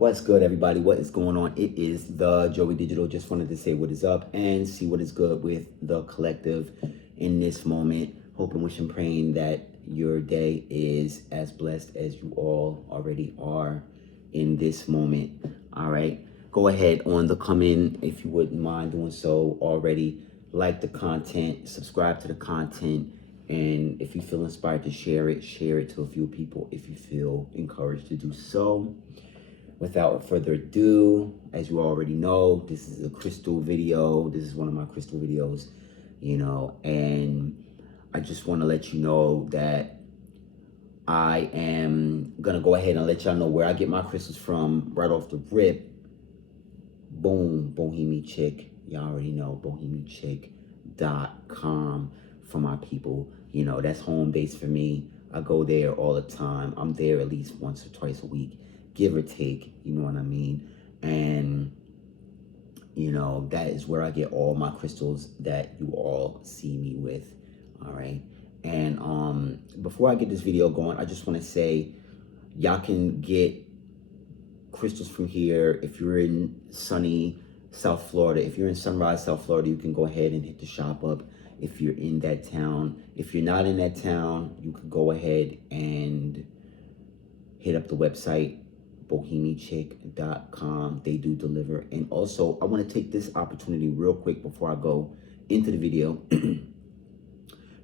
What's good, everybody? What is going on? It is the Joey Digital. Just wanted to say what is up and see what is good with the collective in this moment. Hoping, wishing, praying that your day is as blessed as you all already are in this moment. All right. Go ahead on the come in if you wouldn't mind doing so already. Like the content, subscribe to the content, and if you feel inspired to share it to a few people if you feel encouraged to do so. Without further ado, as you already know, this is a crystal video. This is one of my crystal videos, and I just want to let you know that I am going to go ahead and let y'all know where I get my crystals from right off the rip. Boom, Bohemian Chick. Y'all already know, bohemianchick.com for my people. That's home base for me. I go there all the time. I'm there at least once or twice a week, give or take, you know what I mean? And, that is where I get all my crystals that you all see me with, all right? And before I get this video going, I just want to say, y'all can get crystals from here. If you're in sunny South Florida, if you're in Sunrise, South Florida, you can go ahead and hit the shop up if you're in that town. If you're not in that town, you can go ahead and hit up the website, bohemianchick.com. They do deliver. And also, I want to take this opportunity real quick before I go into the video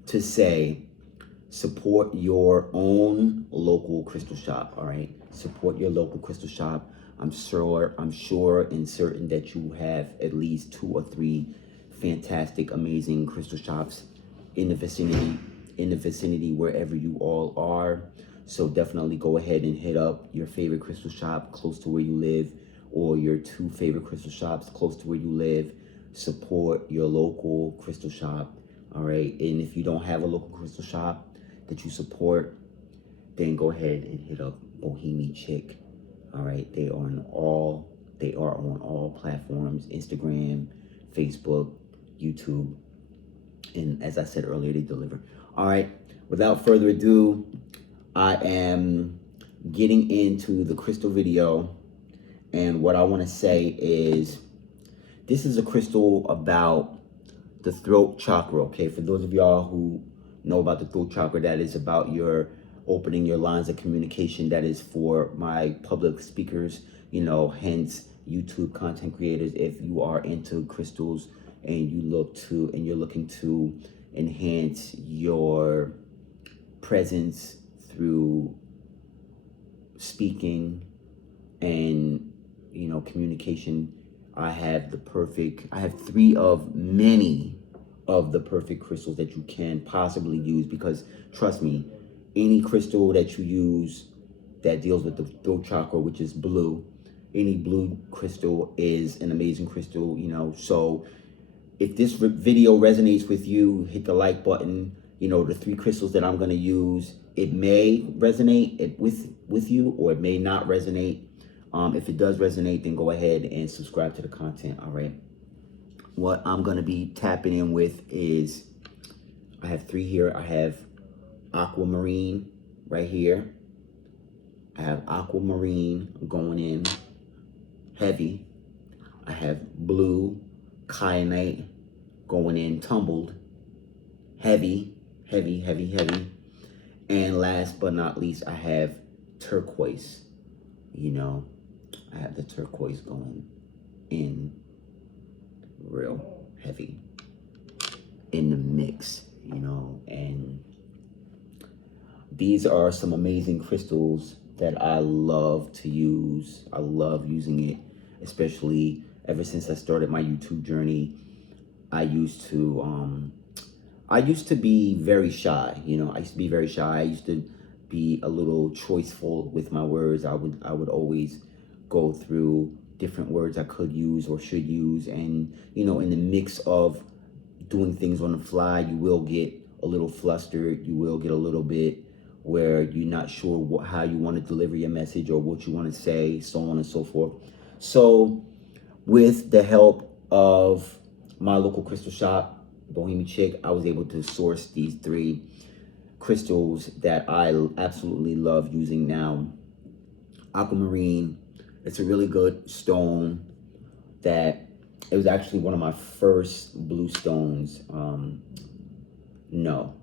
to say, support your own local crystal shop, all right? Support your local crystal shop. I'm sure and certain that you have at least 2 or 3 fantastic, amazing crystal shops in the vicinity wherever you all are. So definitely go ahead and hit up your favorite crystal shop close to where you live, or your 2 favorite crystal shops close to where you live. Support your local crystal shop, all right? And if you don't have a local crystal shop that you support, then go ahead and hit up Bohemian Chick, all right? They are on all platforms: Instagram, Facebook, YouTube, and as I said earlier, they deliver. All right, without further ado, I am getting into the crystal video, and what I want to say is, this is a crystal about the throat chakra, okay? For those of y'all who know about the throat chakra, that is about your opening your lines of communication. That is for my public speakers, hence YouTube content creators. If you are into crystals and you're looking to enhance your presence through speaking and communication, I have 3 of many of the perfect crystals that you can possibly use, because trust me, any crystal that you use that deals with the throat chakra, which is blue, any blue crystal is an amazing crystal, So if this video resonates with you, hit the like button. The 3 crystals that I'm going to use, it may resonate with you, or it may not resonate. If it does resonate, then go ahead and subscribe to the content, all right? What I'm going to be tapping in with is, I have 3 here. I have aquamarine right here. I have aquamarine going in heavy. I have blue kyanite going in tumbled, heavy. And last but not least, I have turquoise. I have the turquoise going in real heavy in the mix, and these are some amazing crystals that I love to use. I love using it, especially ever since I started my YouTube journey. I used to be very shy. I used to be very shy. I used to be a little choiceful with my words. I would always go through different words I could use or should use, and in the mix of doing things on the fly, you will get a little flustered. You will get a little bit where you're not sure how you want to deliver your message or what you want to say, so on and so forth. So with the help of my local crystal shop, Bohemian Chick, I was able to source these 3 crystals that I absolutely love using now. Aquamarine It's a really good stone that it was actually one of my first blue stones. No.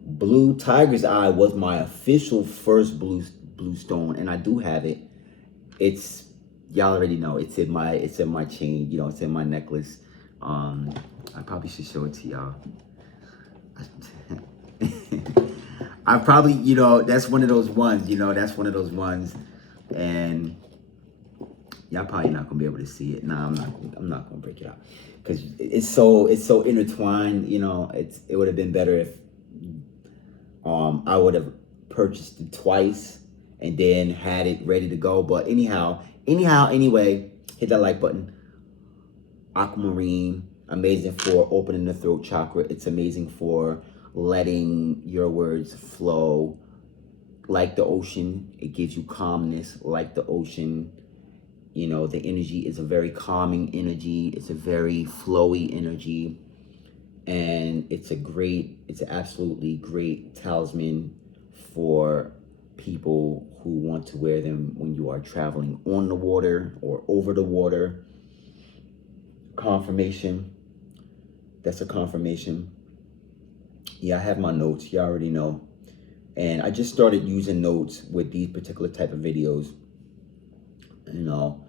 Blue Tiger's Eye was my official first blue stone, and I do have it. It's, y'all already know, it's in my chain, you know, it's in my necklace. I probably should show it to y'all. I probably, you know, that's one of those ones, you know, that's one of those ones, and y'all probably not gonna be able to see it. Nah, I'm not gonna break it out because it's so intertwined. You know, it would have been better if I would have purchased it twice and then had it ready to go. But anyway, hit that like button. Aquamarine, amazing for opening the throat chakra. It's amazing for letting your words flow like the ocean. It gives you calmness like the ocean. You know, the energy is a very calming energy. It's a very flowy energy. And it's an absolutely great talisman for people who want to wear them when you are traveling on the water or over the water. Confirmation. That's a confirmation. Yeah, I have my notes. You already know. And I just started using notes with these particular type of videos. You know,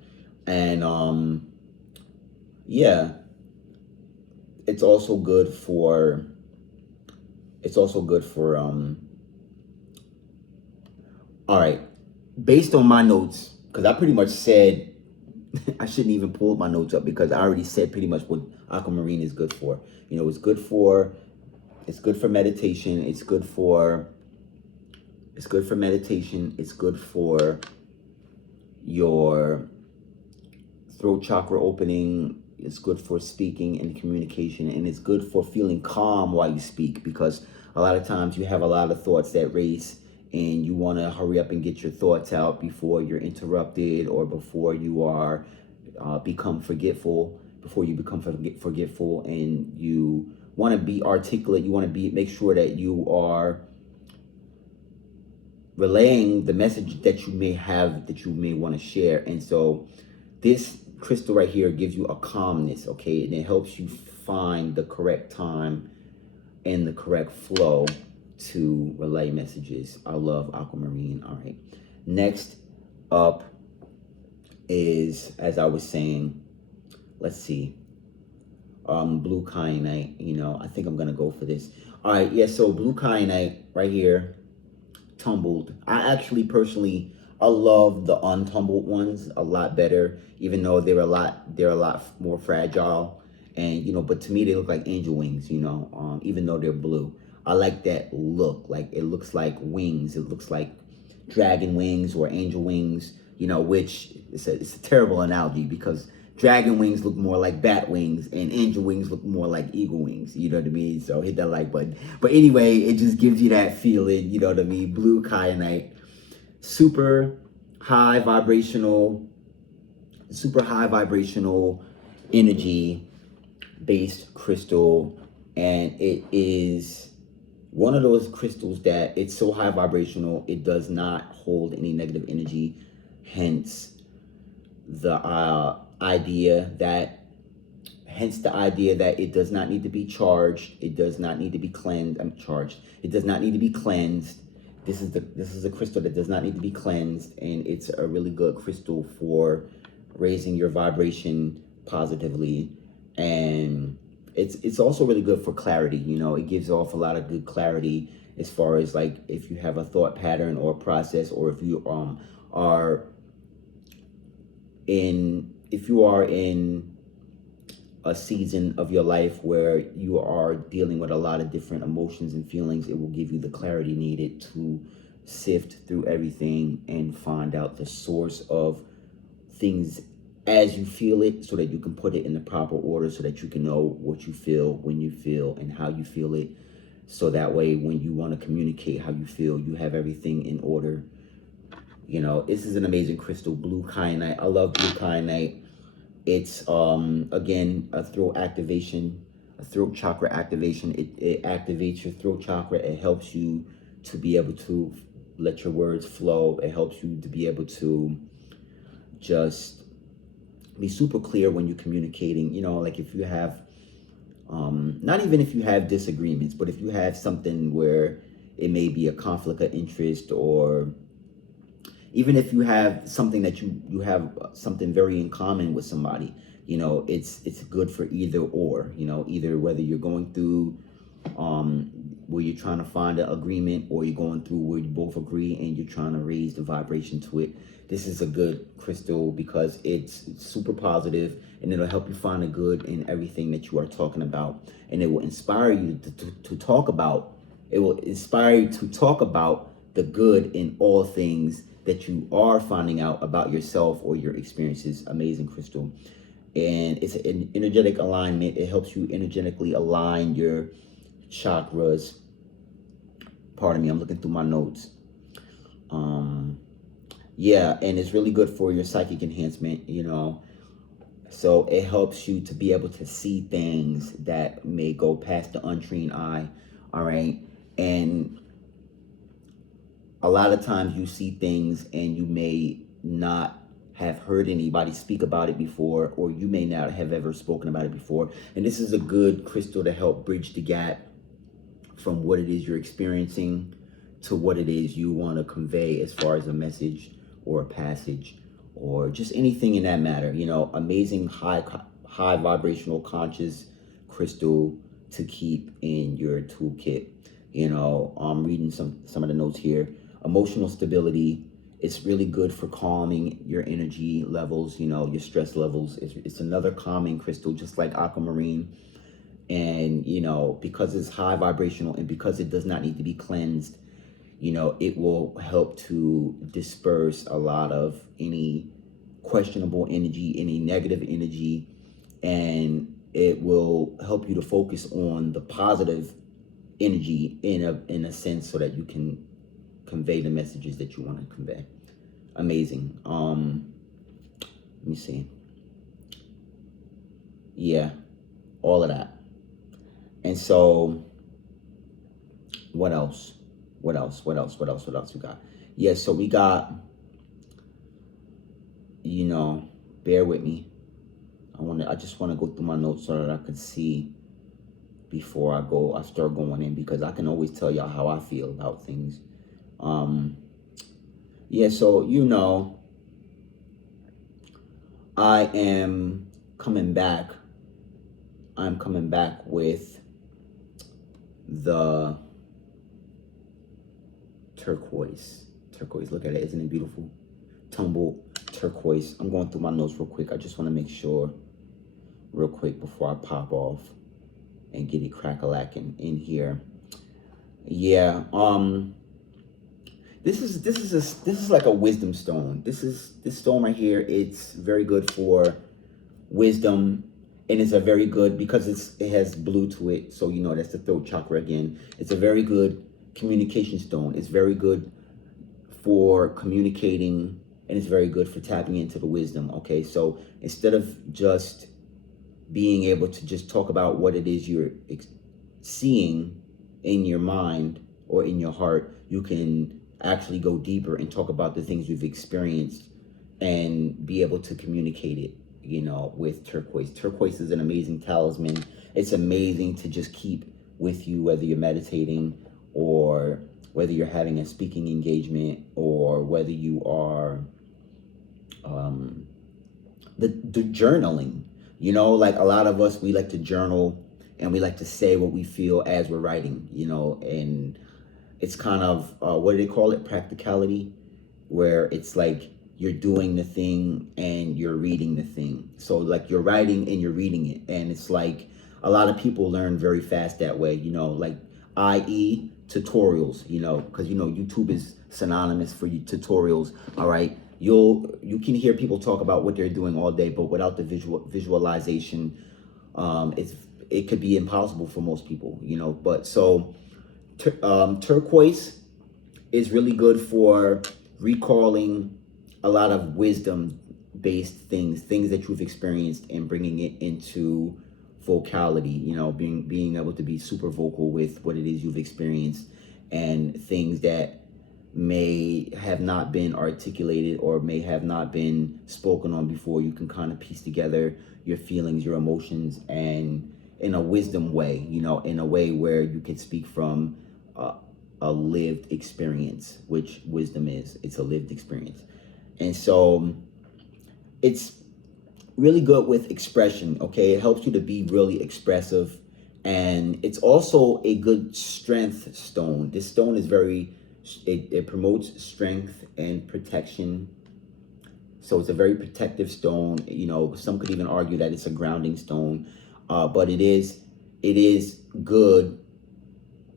and yeah, it's also good for all right, based on my notes, because I pretty much said I shouldn't even pull my notes up because I already said pretty much what aquamarine is good for. You know, it's good for meditation, it's good for meditation, it's good for your throat chakra opening, it's good for speaking and communication, and it's good for feeling calm while you speak, because a lot of times you have a lot of thoughts that race and you want to hurry up and get your thoughts out before you're interrupted or before you are become forgetful, and you want to be articulate, you want to make sure that you are relaying the message that you may want to share. And so this crystal right here gives you a calmness, okay? And it helps you find the correct time and the correct flow to relay messages. I love aquamarine. All right. Next up is, as I was saying, let's see, blue kyanite. You know, I think I'm gonna go for this. All right, yeah, so blue kyanite right here, tumbled. I actually personally, I love the untumbled ones a lot better, even though they're a lot more fragile. And, you know, but to me, they look like angel wings, you know, even though they're blue. I like that look. Like, it looks like wings. It looks like dragon wings or angel wings, you know, which it's a terrible analogy because dragon wings look more like bat wings and angel wings look more like eagle wings. You know what I mean? So hit that like button. But anyway, it just gives you that feeling, you know what I mean? Blue kyanite, super high vibrational energy based crystal. And it is one of those crystals that it's so high vibrational, it does not hold any negative energy. Hence the idea that it does not need to be charged. It does not need to be cleansed. It does not need to be cleansed. This is a crystal that does not need to be cleansed, and it's a really good crystal for raising your vibration positively. And it's also really good for clarity. You know, it gives off a lot of good clarity as far as like if you have a thought pattern or process, or if you are in a season of your life where you are dealing with a lot of different emotions and feelings, it will give you the clarity needed to sift through everything and find out the source of things as you feel it, so that you can put it in the proper order, so that you can know what you feel, when you feel, and how you feel it. So that way, when you want to communicate how you feel, you have everything in order. You know, this is an amazing crystal, blue kyanite. I love blue kyanite. It's, again, a throat chakra activation. It activates your throat chakra. It helps you to be able to let your words flow. It helps you to be able to just be super clear when you're communicating. You know, like if you have, not even if you have disagreements, but if you have something where it may be a conflict of interest, or even if you have something that you have something very in common with somebody, you know, it's good for either or, you know, either whether you're going through where you're trying to find an agreement, or you're going through where you both agree and you're trying to raise the vibration to it. This is a good crystal because it's super positive, and it'll help you find the good in everything that you are talking about, and it will inspire you to talk about. It will inspire you to talk about the good in all things that you are finding out about yourself or your experiences. Amazing crystal. And it's an energetic alignment. It helps you energetically align your chakras. Pardon me, I'm looking through my notes. Yeah, and it's really good for your psychic enhancement, you know. So it helps you to be able to see things that may go past the untrained eye. All right. And a lot of times you see things and you may not have heard anybody speak about it before, or you may not have ever spoken about it before. And this is a good crystal to help bridge the gap from what it is you're experiencing to what it is you want to convey as far as a message or a passage or just anything in that matter. You know, amazing high vibrational conscious crystal to keep in your toolkit. You know, I'm reading some of the notes here. Emotional stability. It's really good for calming your energy levels, you know, your stress levels. It's another calming crystal, just like aquamarine. And, you know, because it's high vibrational and because it does not need to be cleansed, you know, it will help to disperse a lot of any questionable energy, any negative energy, and it will help you to focus on the positive energy in a sense, so that you can convey the messages that you want to convey. Amazing. Let me see. Yeah, all of that. And so what else we got? Yeah, so we got, you know, bear with me. I just want to go through my notes so that I can see before I start going in, because I can always tell y'all how I feel about things. Yeah, so, you know, I'm coming back with the turquoise. Look at it. Isn't it beautiful? Tumbled turquoise. I'm going through my notes real quick. I just want to make sure real quick before I pop off and get it crack-a-lacking in here. Yeah, this is like a wisdom stone. This stone right here, it's very good for wisdom, and it's a very good, because it has blue to it, so you know that's the throat chakra again. It's a very good communication stone. It's very good for communicating, and it's very good for tapping into the wisdom. Okay, so instead of just being able to just talk about what it is you're seeing in your mind or in your heart, you can actually go deeper and talk about the things you've experienced and be able to communicate it, you know, with turquoise. Turquoise is an amazing talisman. It's amazing to just keep with you, whether you're meditating or whether you're having a speaking engagement or whether you are the journaling. You know, like a lot of us, we like to journal and we like to say what we feel as we're writing, you know, and it's kind of, what do they call it? Practicality, where it's like you're doing the thing and you're reading the thing. So like you're writing and you're reading it. And it's like a lot of people learn very fast that way, you know, like i.e. tutorials, you know, because, you know, YouTube is synonymous for tutorials. All right. You can hear people talk about what they're doing all day, but without the visualization, it could be impossible for most people, you know. But so turquoise is really good for recalling a lot of wisdom-based things that you've experienced, and bringing it into vocality, you know, being able to be super vocal with what it is you've experienced and things that may have not been articulated or may have not been spoken on before. You can kind of piece together your feelings, your emotions, and in a wisdom way, you know, in a way where you can speak from a lived experience, which wisdom is. It's a lived experience. And so it's really good with expression, okay? It helps you to be really expressive, and it's also a good strength stone. This stone is it promotes strength and protection. So it's a very protective stone. You know, some could even argue that it's a grounding stone, but it is good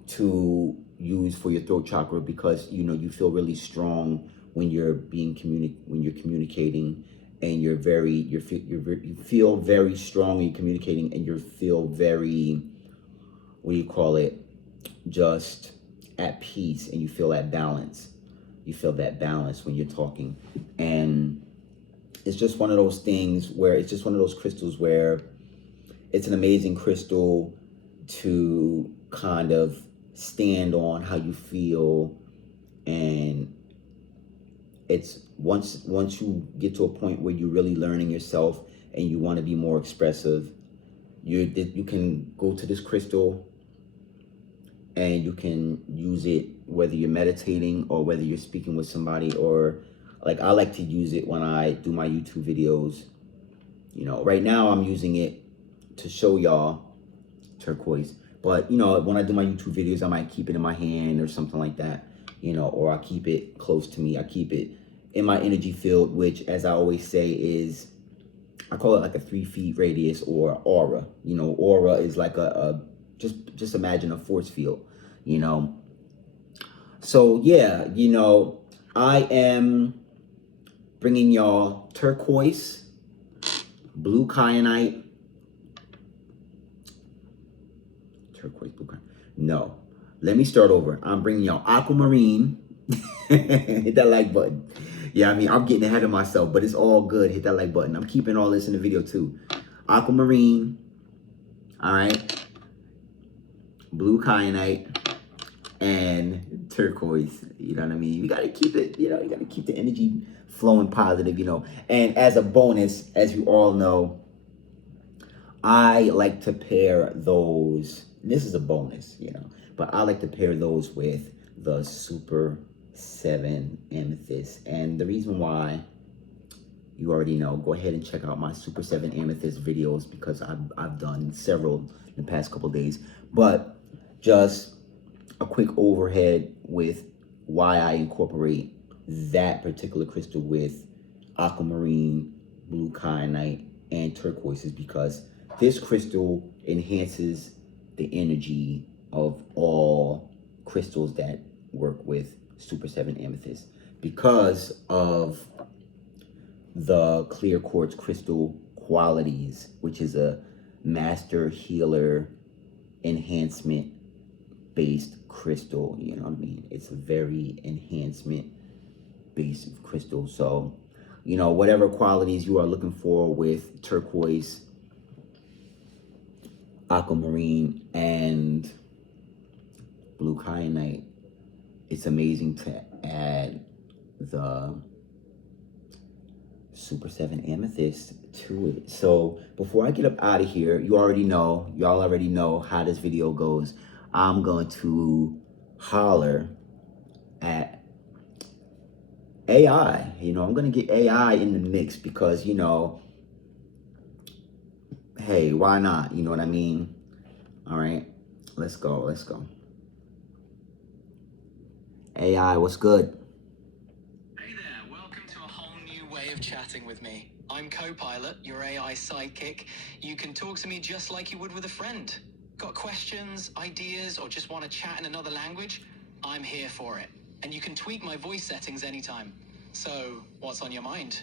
to use for your throat chakra, because you know you feel really strong when you're communicating, and you feel very strong when you're communicating, and you feel very, what do you call it, just at peace, and you feel that balance. You feel that balance when you're talking. And it's just one of those things where it's just one of those crystals where it's an amazing crystal to kind of stand on how you feel. And it's once you get to a point where you're really learning yourself and you want to be more expressive, you can go to this crystal and you can use it whether you're meditating or whether you're speaking with somebody, or like I like to use it when I do my YouTube videos. You know, right now I'm using it to show y'all turquoise, but you know, when I do my YouTube videos, I might keep it in my hand or something like that, you know, or I keep it close to me. I keep it in my energy field, which, as I always say, is, I call it like a 3 feet radius, or aura. You know, aura is like just imagine a force field, you know. So yeah, you know, I am bringing y'all turquoise, blue kyanite, turquoise, blue kyanite. No, let me start over. I'm bringing y'all aquamarine. Hit that like button. Yeah, I mean, I'm getting ahead of myself, but it's all good. Hit that like button. I'm keeping all this in the video too. Aquamarine, all right, blue kyanite, and turquoise. You know what I mean? You gotta keep it, you know, you gotta keep the energy flowing positive, you know. And as a bonus, as you all know, I like to pair those, this is a bonus, you know, but I like to pair those with the Super 7 Amethyst. And the reason why, you already know. Go ahead and check out my Super 7 Amethyst videos, because I've done several in the past couple days. But just a quick overhead with why I incorporate that particular crystal with aquamarine, blue kyanite, and turquoise is because this crystal enhances the energy of all crystals that work with Super 7 Amethyst, because of the clear quartz crystal qualities, which is a master healer enhancement based crystal. You know what I mean? It's a very enhancement based crystal. So, you know, whatever qualities you are looking for with turquoise, aquamarine, and blue kyanite, it's amazing to add the Super 7 Amethyst to it. So before I get up out of here, y'all already know how this video goes. I'm going to holler at AI. You know, I'm going to get AI in the mix because, you know, hey, why not? You know what I mean? All right, let's go. Let's go. AI, what's good? Hey there, welcome to a whole new way of chatting with me. I'm Copilot, your AI sidekick. You can talk to me just like you would with a friend. Got questions, ideas, or just want to chat in another language? I'm here for it. And you can tweak my voice settings anytime. So, what's on your mind?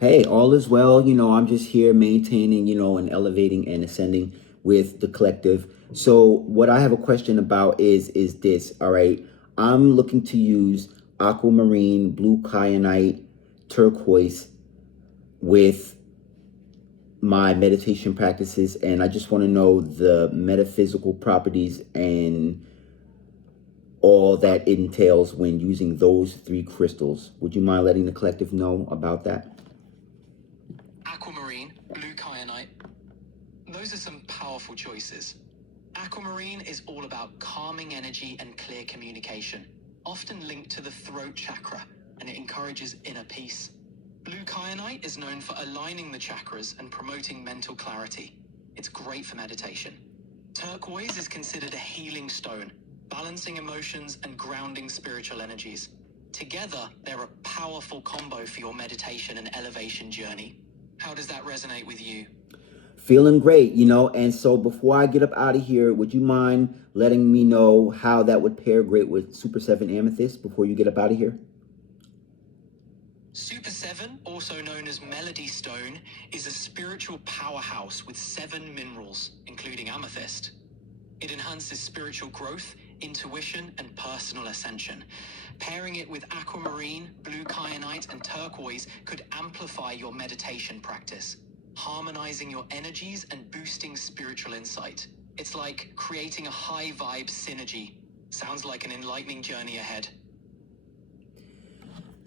Hey, all is well. You know, I'm just here maintaining, you know, and elevating and ascending with the collective. So what I have a question about is this, all right? I'm looking to use aquamarine, blue kyanite, turquoise with my meditation practices, and I just want to know the metaphysical properties and all that it entails when using those 3 crystals. Would you mind letting the collective know about that? Aquamarine, blue kyanite. Those are some powerful choices. Aquamarine is all about calming energy and clear communication, often linked to the throat chakra, and it encourages inner peace. Blue kyanite is known for aligning the chakras and promoting mental clarity. It's great for meditation. Turquoise is considered a healing stone, balancing emotions and grounding spiritual energies. Together, they're a powerful combo for your meditation and elevation journey. How does that resonate with you? Feeling great, you know. And so before I get up out of here, would you mind letting me know how that would pair great with Super 7 Amethyst before you get up out of here? Super 7, also known as Melody Stone, is a spiritual powerhouse with 7 minerals, including amethyst. It enhances spiritual growth, intuition, and personal ascension. Pairing it with aquamarine, blue kyanite, and turquoise could amplify your meditation practice, harmonizing your energies and boosting spiritual insight. It's like creating a high vibe synergy. Sounds like an enlightening journey ahead.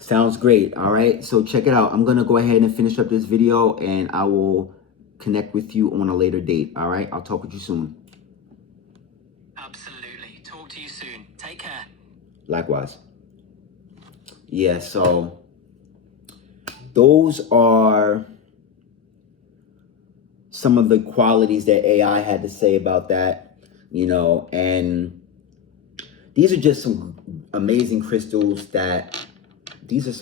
Sounds great. All right, so check it out. I'm gonna go ahead and finish up this video, and I will connect with you on a later date. All right, I'll talk with you soon. Absolutely. Talk to you soon. Take care. Likewise. Yeah, so those are some of the qualities that AI had to say about that, you know, and these are just some amazing crystals that these are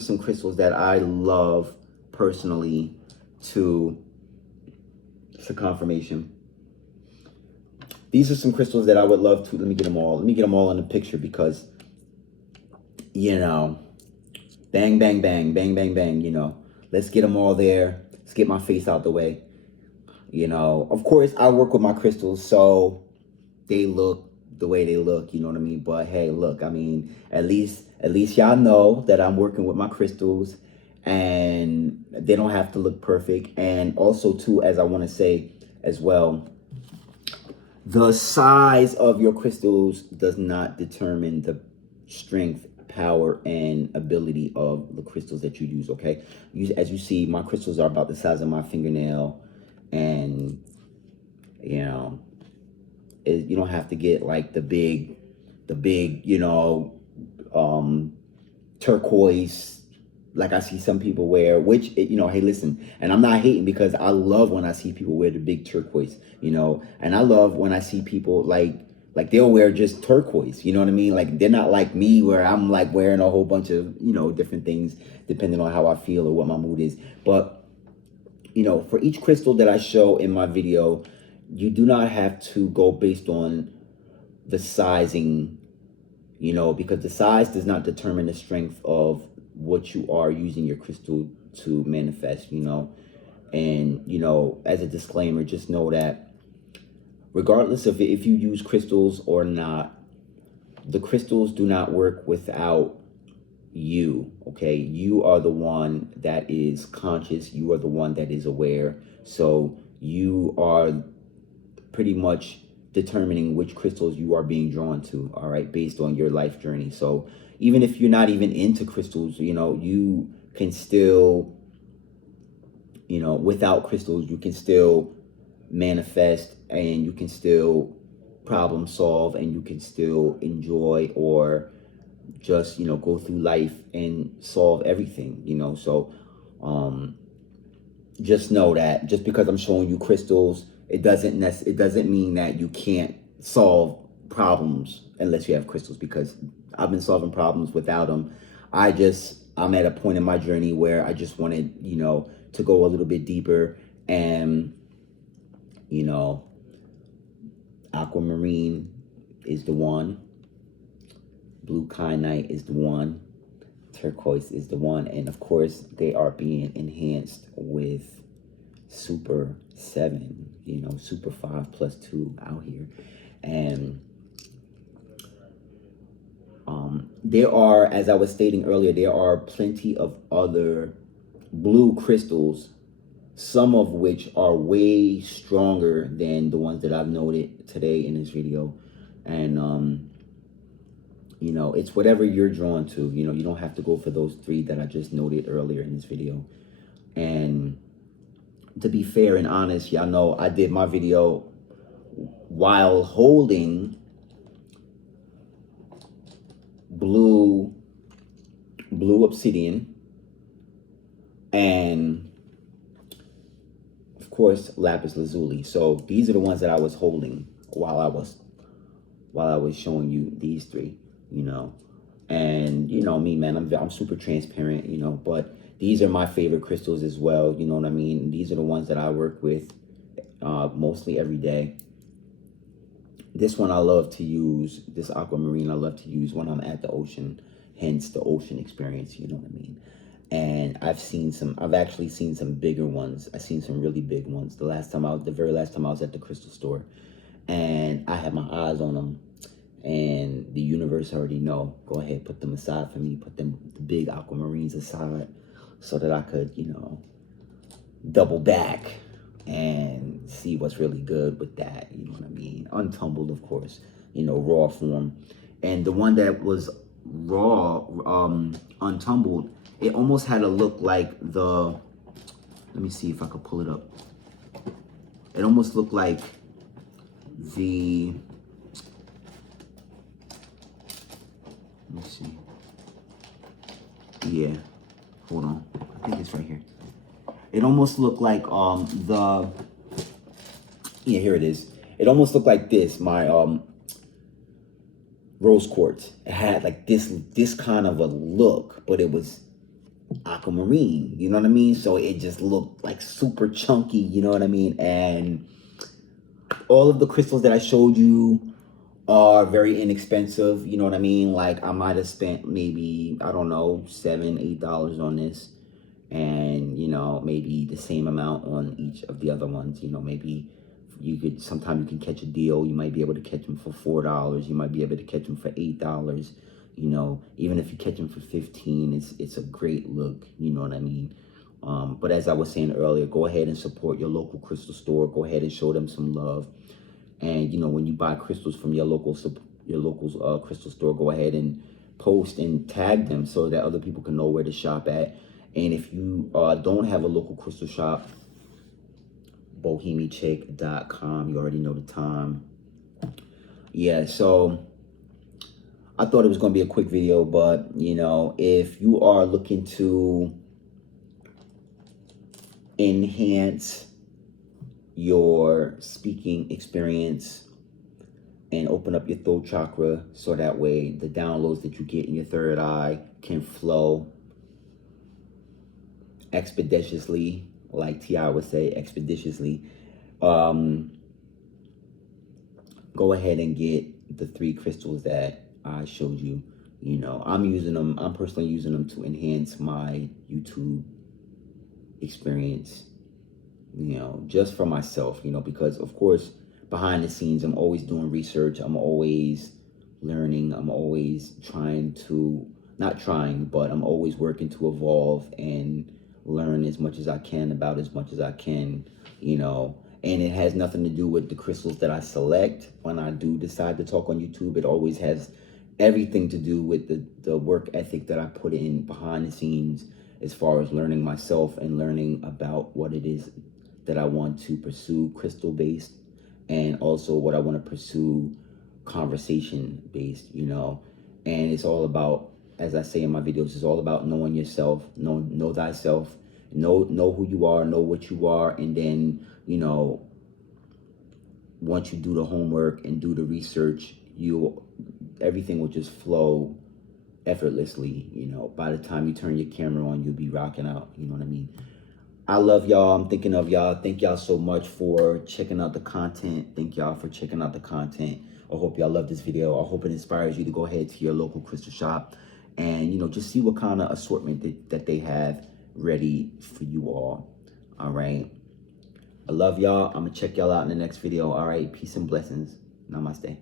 some crystals that I love personally. It's a confirmation. These are some crystals that I would love to, let me get them all in the picture, because, you know, bang, bang, bang, bang, bang, bang, you know, let's get them all there. Let's get my face out the way. You know, of course, I work with my crystals, so they look the way they look, you know what I mean? But hey, look, I mean, at least y'all know that I'm working with my crystals, and they don't have to look perfect. And also, too, as I want to say as well, the size of your crystals does not determine the strength, power, and ability of the crystals that you use, okay? As you see, my crystals are about the size of my fingernail, and, you know, you don't have to get like the big, you know, turquoise, like I see some people wear, which, you know, hey, listen, and I'm not hating, because I love when I see people wear the big turquoise, you know, and I love when I see people like they'll wear just turquoise, you know what I mean? Like, they're not like me, where I'm like wearing a whole bunch of, you know, different things depending on how I feel or what my mood is. But, you know, for each crystal that I show in my video, you do not have to go based on the sizing, you know, because the size does not determine the strength of what you are using your crystal to manifest, you know. And, you know, as a disclaimer, just know that regardless of if you use crystals or not, the crystals do not work without you, okay? You are the one that is conscious. You are the one that is aware. So you are pretty much determining which crystals you are being drawn to, all right, based on your life journey. So even if you're not even into crystals, you know, you can still, you know, without crystals, you can still manifest, and you can still problem solve, and you can still enjoy, or just, you know, go through life and solve everything, you know. So just know that just because I'm showing you crystals, it doesn't mean that you can't solve problems unless you have crystals, because I've been solving problems without them. I'm at a point in my journey where I just wanted, you know, to go a little bit deeper, and, you know, aquamarine is the one, blue kyanite is the one, turquoise is the one, and of course they are being enhanced with Super 7, you know, Super 5 plus 2 out here. And there are, as I was stating earlier, there are plenty of other blue crystals, some of which are way stronger than the ones that I've noted today in this video. And You know, it's whatever you're drawn to. You know, you don't have to go for those 3 that I just noted earlier in this video. And to be fair and honest, y'all know I did my video while holding blue obsidian and of course lapis lazuli. So these are the ones that I was holding while I was showing you these 3, you know. And you know me, man, I'm super transparent, you know, but these are my favorite crystals as well, you know what I mean? These are the ones that I work with mostly every day. This one I love to use, this aquamarine I love to use when I'm at the ocean, hence the ocean experience, you know what I mean? And I've actually seen some bigger ones. I've seen some really big ones. The very last time I was at the crystal store, and I had my eyes on them, and the universe already know, go ahead, put them aside for me, put the big aquamarines aside so that I could, you know, double back and see what's really good with that, you know what I mean? Untumbled, of course, you know, raw form. And the one that was raw, untumbled, it almost had a look like let me see if I could pull it up. It almost looked like let me see. Yeah, hold on. I think it's right here. It almost looked like yeah, here it is. It almost looked like this, my rose quartz. It had like this kind of a look, but it was aquamarine, you know what I mean? So it just looked like super chunky, you know what I mean? And all of the crystals that I showed you are very inexpensive, you know what I mean? Like I might have spent maybe, I don't know, $7, $8 on this, and you know, maybe the same amount on each of the other ones. You know, maybe sometimes you can catch a deal. You might be able to catch them for $4. You might be able to catch them for $8. You know, even if you catch them for 15, it's a great look, you know what I mean? But as I was saying earlier, go ahead and support your local crystal store. Go ahead and show them some love. And you know, when you buy crystals from your local crystal store, go ahead and post and tag them so that other people can know where to shop at. And if you don't have a local crystal shop, bohemichick.com, you already know the time. Yeah, so I thought it was going to be a quick video, but you know, if you are looking to enhance your speaking experience and open up your throat chakra so that way the downloads that you get in your third eye can flow expeditiously, like T.I. would say, expeditiously, go ahead and get the 3 crystals that I showed you. You know, I'm personally using them to enhance my YouTube experience, you know, just for myself, you know, because of course behind the scenes I'm always doing research, I'm always learning, I'm always I'm always working to evolve and learn as much as I can about as much as I can, you know. And it has nothing to do with the crystals that I select when I do decide to talk on YouTube. It always has everything to do with the work ethic that I put in behind the scenes, as far as learning myself and learning about what it is that I want to pursue crystal based, and also what I want to pursue conversation based, you know. And it's all about, as I say in my videos, it's all about knowing yourself, know thyself, know who you are, know what you are, and then, you know, once you do the homework and do the research, everything will just flow effortlessly, you know. By the time you turn your camera on, you'll be rocking out, you know what I mean? I love y'all. I'm thinking of y'all. Thank y'all so much for checking out the content. Thank y'all for checking out the content. I hope y'all love this video. I hope it inspires you to go ahead to your local crystal shop and, you know, just see what kind of assortment that they have ready for you all. All right. I love y'all. I'm going to check y'all out in the next video. All right. Peace and blessings. Namaste.